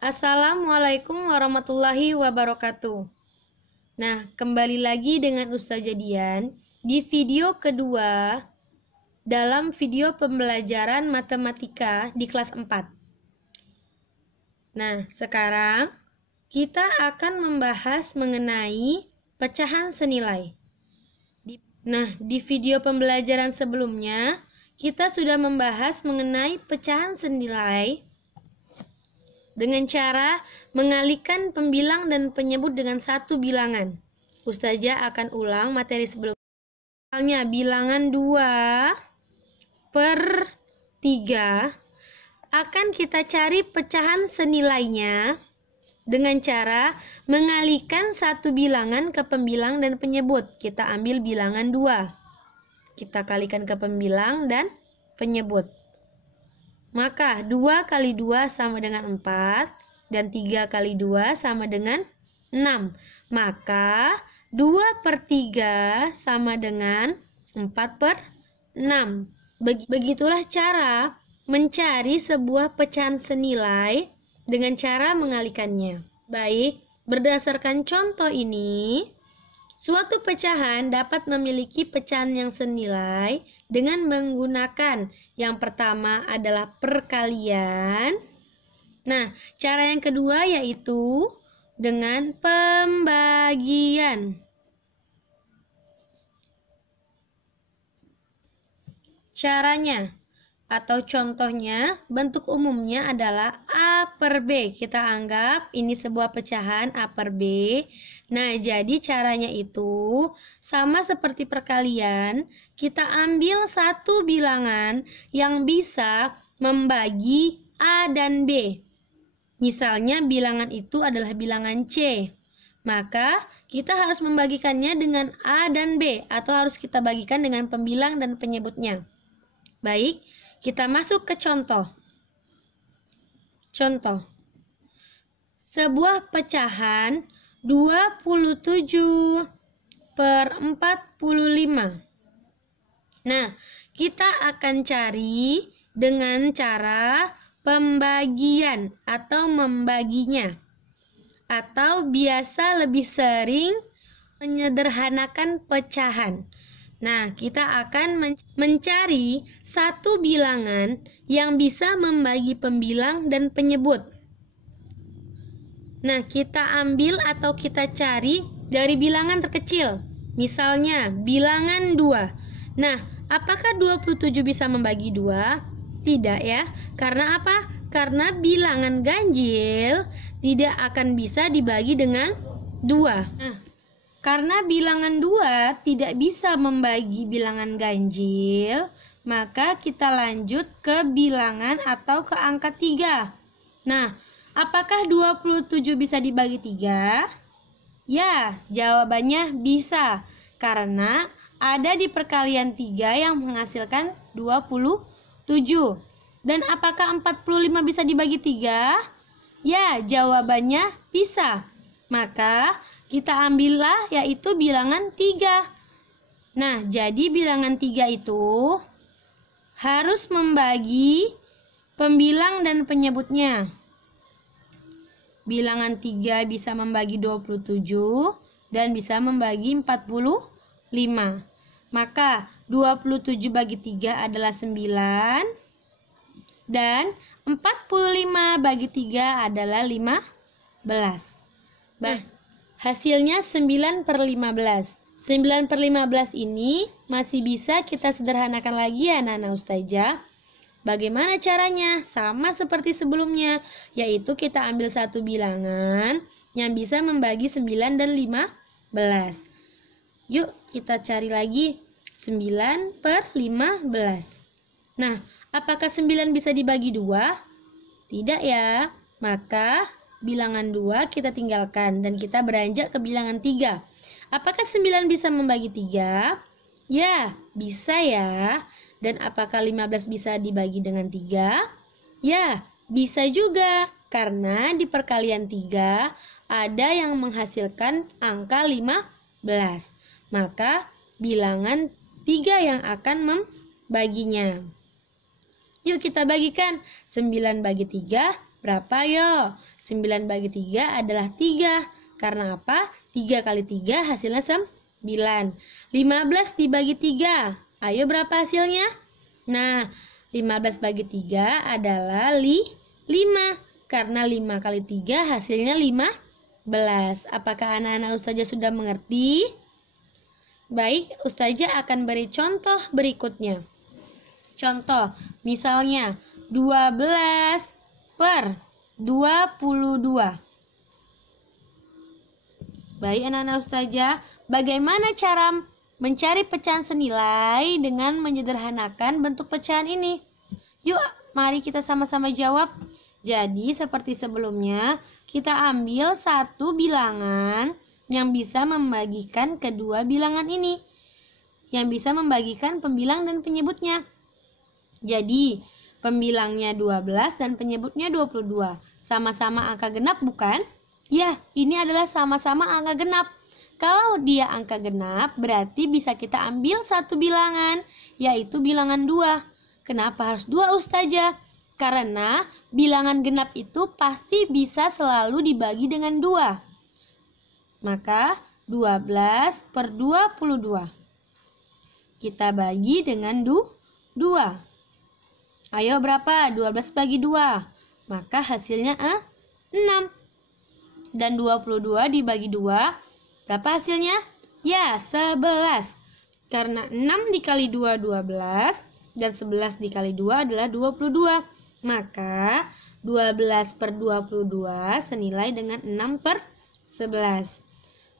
Assalamualaikum warahmatullahi wabarakatuh. Nah, kembali lagi dengan Ustazah Dian di video kedua dalam video pembelajaran matematika di kelas 4. Nah, sekarang kita akan membahas mengenai pecahan senilai. Di video pembelajaran sebelumnya, kita sudah membahas mengenai pecahan senilai dengan cara mengalihkan pembilang dan penyebut dengan satu bilangan. Ustazah akan ulang materi sebelumnya. Misalnya bilangan 2/3 akan kita cari pecahan senilainya dengan cara mengalihkan satu bilangan ke pembilang dan penyebut. Kita ambil bilangan 2. Kita kalikan ke pembilang dan penyebut. Maka 2 kali 2 sama dengan 4 dan 3 kali 2 sama dengan 6. Maka 2/3 sama dengan 4/6. Begitulah cara mencari sebuah pecahan senilai dengan cara mengalihkannya. Baik, berdasarkan contoh ini, suatu pecahan dapat memiliki pecahan yang senilai dengan menggunakan yang pertama adalah perkalian. Nah, cara yang kedua yaitu dengan pembagian. Caranya atau contohnya, bentuk umumnya adalah A/B. Kita anggap ini sebuah pecahan A/B. Nah, jadi caranya itu sama seperti perkalian. Kita ambil satu bilangan yang bisa membagi A dan B. Misalnya bilangan itu adalah bilangan C. Maka kita harus membagikannya dengan A dan B, atau harus kita bagikan dengan pembilang dan penyebutnya. Baik, kita masuk ke contoh. Contoh. Sebuah pecahan 27/45. Nah, kita akan cari dengan cara pembagian atau membaginya. Atau biasa lebih sering menyederhanakan pecahan. Nah, kita akan mencari satu bilangan yang bisa membagi pembilang dan penyebut. Nah, kita ambil atau kita cari dari bilangan terkecil. Misalnya, bilangan 2. Nah, apakah 27 bisa membagi 2? Tidak ya. Karena apa? Karena bilangan ganjil tidak akan bisa dibagi dengan 2. Nah, karena bilangan 2 tidak bisa membagi bilangan ganjil, maka kita lanjut ke bilangan atau ke angka 3. Nah, apakah 27 bisa dibagi 3? Ya, jawabannya bisa. Karena ada di perkalian 3 yang menghasilkan 27. Dan apakah 45 bisa dibagi 3? Ya, jawabannya bisa. Maka kita ambillah yaitu bilangan 3. Nah, jadi bilangan 3 itu harus membagi pembilang dan penyebutnya. Bilangan 3 bisa membagi 27 dan bisa membagi 45. Maka 27 bagi 3 adalah 9 dan 45 bagi 3 adalah 15. Hasilnya 9/15. 9/15 ini masih bisa kita sederhanakan lagi ya anak-anak Ustazah. Bagaimana caranya? Sama seperti sebelumnya, yaitu kita ambil satu bilangan yang bisa membagi 9 dan 15. Yuk kita cari lagi 9/15. Nah, apakah 9 bisa dibagi 2? Tidak ya. Maka bilangan 2 kita tinggalkan dan kita beranjak ke bilangan 3. Apakah 9 bisa membagi 3? Ya, bisa ya. Dan apakah 15 bisa dibagi dengan 3? Ya, bisa juga. Karena di perkalian 3 ada yang menghasilkan angka 15. Maka bilangan 3 yang akan membaginya. Yuk kita bagikan. 9 bagi 3 Berapa yo? 9 bagi 3 adalah 3. Karena apa? 3 kali 3 hasilnya 9. 15 dibagi 3. Ayo berapa hasilnya? Nah, 15 bagi 3 adalah 5. Karena 5 kali 3 hasilnya 15. Apakah anak-anak Ustazah sudah mengerti? Baik, Ustazah akan beri contoh berikutnya. Contoh, misalnya 12 per 22. Baik anak-anak Ustazah, bagaimana cara mencari pecahan senilai dengan menyederhanakan bentuk pecahan ini? Yuk, mari kita sama-sama jawab. Jadi, seperti sebelumnya, kita ambil satu bilangan yang bisa membagikan kedua bilangan ini, yang bisa membagikan pembilang dan penyebutnya. Jadi, pembilangnya 12 dan penyebutnya 22. Sama-sama angka genap bukan? Ya, ini adalah sama-sama angka genap. Kalau dia angka genap, berarti bisa kita ambil satu bilangan, yaitu bilangan 2. Kenapa harus 2, Ustazah? Karena bilangan genap itu pasti bisa selalu dibagi dengan 2. Maka 12 per 22. Kita bagi dengan 2. Ayo berapa? 12 bagi 2. Maka hasilnya 6. Dan 22 dibagi 2. Berapa hasilnya? Ya, 11. Karena 6 dikali 2, 12. Dan 11 dikali 2 adalah 22. Maka 12 per 22 senilai dengan 6 per 11.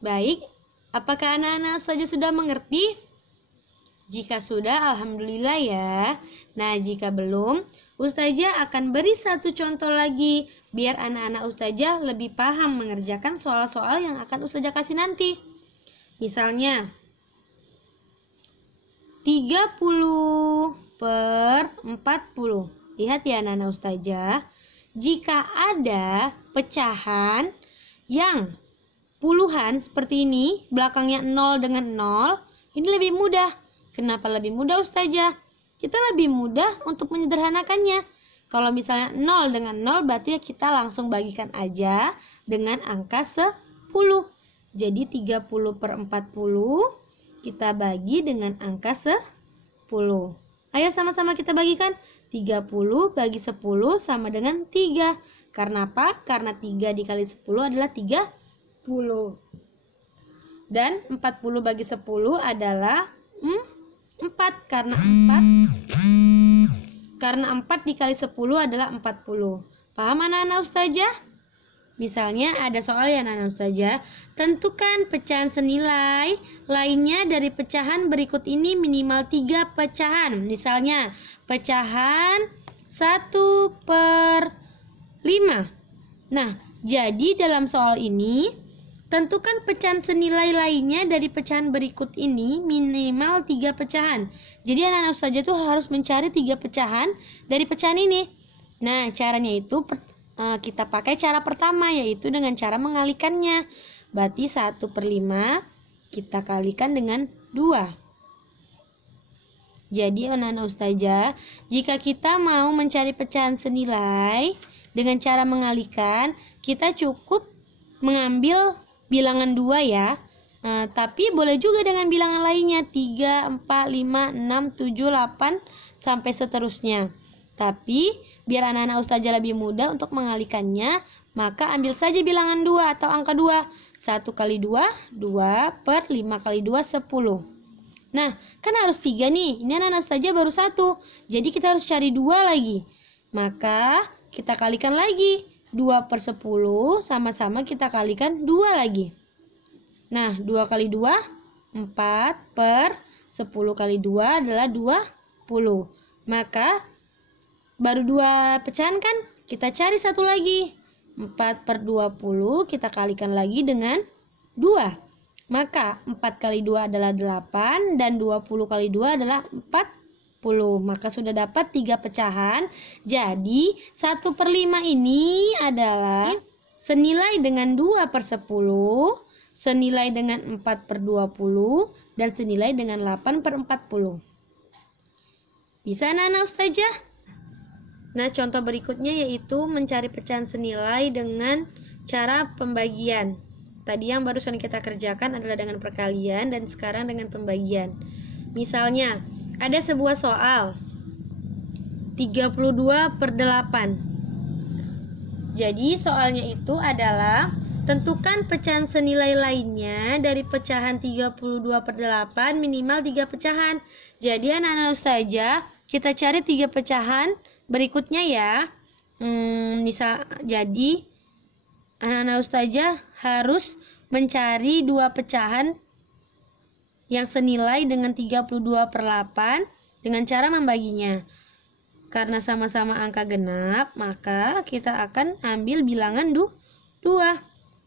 Baik, apakah anak-anak saja sudah mengerti? Jika sudah, alhamdulillah ya. Nah, jika belum, Ustazah akan beri satu contoh lagi, biar anak-anak Ustazah lebih paham mengerjakan soal-soal yang akan Ustazah kasih nanti. Misalnya, 30 per 40. Lihat ya anak-anak Ustazah, jika ada pecahan yang puluhan seperti ini, belakangnya 0 dengan 0, ini lebih mudah. Kenapa lebih mudah Ustazah? Kita lebih mudah untuk menyederhanakannya. Kalau misalnya 0 dengan 0, berarti kita langsung bagikan aja dengan angka 10. Jadi 30 per 40 kita bagi dengan angka 10. Ayo sama-sama kita bagikan. 30 bagi 10 sama dengan 3. Karena apa? Karena 3 dikali 10 adalah 30. Dan 40 bagi 10 adalah 4. Karena 4 dikali 10 adalah 40. Paham anak-anak Ustazah? Misalnya ada soal ya anak-anak Ustazah, tentukan pecahan senilai lainnya dari pecahan berikut ini minimal 3 pecahan. Misalnya pecahan 1 per 5. Nah, jadi dalam soal ini tentukan pecahan senilai lainnya dari pecahan berikut ini minimal 3 pecahan. Jadi anak-anak Ustazah itu harus mencari 3 pecahan dari pecahan ini. Nah, caranya itu kita pakai cara pertama, yaitu dengan cara mengalikannya. Berarti 1 per 5 kita kalikan dengan 2. Jadi anak-anak Ustazah, jika kita mau mencari pecahan senilai dengan cara mengalikan, kita cukup mengambil bilangan 2 ya. Tapi boleh juga dengan bilangan lainnya, 3, 4, 5, 6, 7, 8 sampai seterusnya. Tapi biar anak-anak Ustazah lebih mudah untuk mengalikannya, maka ambil saja bilangan 2 atau angka 2. 1 kali 2, 2 per 5 kali 2, 10. Nah, kan harus 3 nih. Ini anak-anak Ustazah baru 1. Jadi kita harus cari 2 lagi. Maka kita kalikan lagi. 2 per 10 sama-sama kita kalikan 2 lagi. Nah, 2 kali 2, 4 per 10 kali 2 adalah 20. Maka baru 2 pecahan kan? Kita cari satu lagi. 4 per 20 kita kalikan lagi dengan 2. Maka 4 kali 2 adalah 8 dan 20 kali 2 adalah 40. Maka sudah dapat 3 pecahan. Jadi 1 per 5 ini adalah senilai dengan 2 per 10, senilai dengan 4 per 20, dan senilai dengan 8 per 40. Bisa anak-anak Ustazah? Nah, contoh berikutnya yaitu mencari pecahan senilai dengan cara pembagian. Tadi yang barusan kita kerjakan adalah dengan perkalian dan sekarang dengan pembagian. Misalnya, ada sebuah soal 32/8. Jadi soalnya itu adalah tentukan pecahan senilai lainnya dari pecahan 32/8 minimal 3 pecahan. Jadi anak-anak ustazah, kita cari 3 pecahan berikutnya ya. Jadi anak-anak ustazah harus mencari 2 pecahan yang senilai dengan 32/8 dengan cara membaginya. Karena sama-sama angka genap, maka kita akan ambil bilangan 2.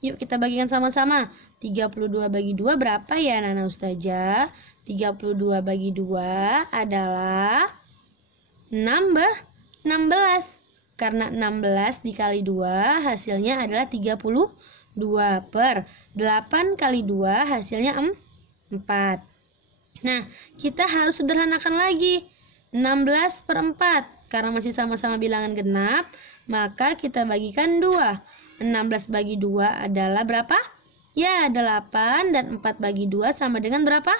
Yuk kita bagikan sama-sama. 32 bagi 2 berapa ya anak-anak ustazah? 32 bagi 2 adalah 16. Karena 16 dikali 2 hasilnya adalah 32 per 8 kali 2 hasilnya 4. Nah, kita harus sederhanakan lagi. 16/4. Karena masih sama-sama bilangan genap, maka kita bagikan 2. 16 bagi 2 adalah berapa? Ya, 8, dan 4 bagi 2 sama dengan berapa?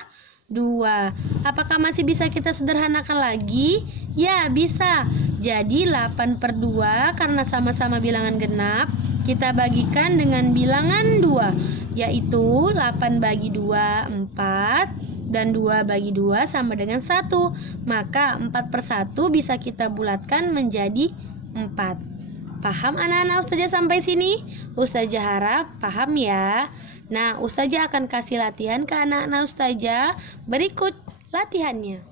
2. Apakah masih bisa kita sederhanakan lagi? Ya, bisa. Jadi 8/2 karena sama-sama bilangan genap, kita bagikan dengan bilangan 2, yaitu 8 bagi 2, 4. Dan 2 bagi 2 sama dengan 1. Maka 4/1 bisa kita bulatkan menjadi 4. Paham anak-anak ustazah sampai sini? Ustazah harap paham ya. Nah, ustazah akan kasih latihan ke anak-anak ustazah. Berikut latihannya.